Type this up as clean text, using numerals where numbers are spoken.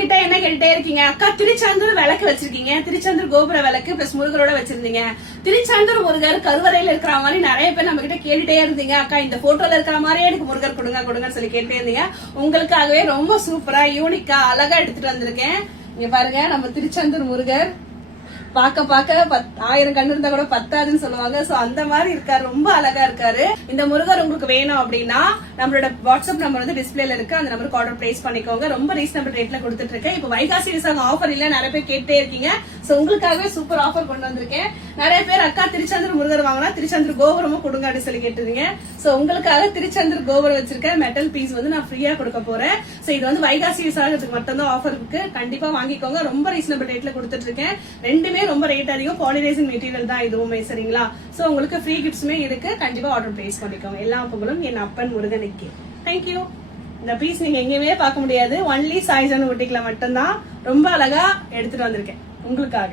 கிட்ட என்ன கேட்டே இருக்கீங்க, அக்கா திருச்செந்தூர் விளக்கு வச்சிருக்கீங்க, திருச்செந்தூர் கோபுர விளக்கு பிளஸ் முருகரோட வச்சிருந்தீங்க, திருச்செந்தூர் முருகர் கருவறையில இருக்கிற மாதிரி நிறைய பேர் நம்ம கிட்ட கேட்டுட்டே இருந்தீங்க. அக்கா இந்த போட்டோல இருக்கிற மாதிரியே எனக்கு முருகர் கொடுங்கன்னு சொல்லி கேட்டே இருந்தீங்க. உங்களுக்காகவே ரொம்ப சூப்பரா யூனிக்கா அழகா எடுத்துட்டு வந்திருக்கேன். இங்க பாருங்க, நம்ம திருச்செந்தூர் முருகர் பாக்க 1000 கண்ணு இருந்தா கூட பத்தாதுன்னு சொல்லுவாங்க. சோ அந்த மாதிரி இருக்காரு, ரொம்ப அழகா இருக்காரு. இந்த முருகர் உங்களுக்கு வேணும் அப்படின்னா நம்மளோட வாட்ஸ்அப் நம்பர் வந்து டிஸ்பிளேல இருக்கு, அந்த நம்பருக்கு ஆர்டர் பிளேஸ் பண்ணிக்கோங்க. ரொம்ப ரீசனபிள் ரேட்ல கொடுத்துட்டு இருக்கேன். இப்போ வைகாசி விசாகம் ஆஃபர் இல்ல, நிறைய பேர் கேட்டே இருக்கீங்க. சோ உங்களுக்காகவே சூப்பர் ஆஃபர் கொண்டு வந்திருக்கேன். நிறைய பேர் அக்கா திருச்செந்தூர் முருகர் வாங்கினா திருச்செந்தூர் கோபுரமும் கொடுங்க அப்படின்னு சொல்லி கேட்டுருந்தீங்க. சோ உங்களுக்காக திருச்செந்தூர் கோபுரம் வச்சிருக்கேன் மெட்டல் பீஸ் வந்து நான் ஃப்ரீயா கொடுக்க போறேன். சோ இது வந்து வைகாசி விசாகத்துக்கு மட்டும் தான் ஆஃபர் இருக்கு, கண்டிப்பா வாங்கிக்கோங்க. ரொம்ப ரீசனபிள் ரேட்ல கொடுத்துட்டு இருக்கேன். ரெண்டுமே ரொம்ப ரேட் அதிகம், பாலிரைசிங் மெட்டீரியல் தான் இதுவுமே, சரிங்களா? சோ உங்களுக்கு ஃப்ரீ கிஃப்ட்ஸுமே இருக்கு, கண்டிப்பா ஆர்டர் பிளேஸ் பண்ணிக்கோங்க. எல்லா புகழும் என் அப்பன் முருகனுக்கு. தேங்க்யூ. இந்த பீஸ் நீங்க எங்கேயுமே பார்க்க முடியாது, ஒன்லி சாய்ஜன் ஊட்டிக்குள்ள மட்டும்தான். ரொம்ப அழகா எடுத்துட்டு வந்திருக்கேன் உங்களுக்காக.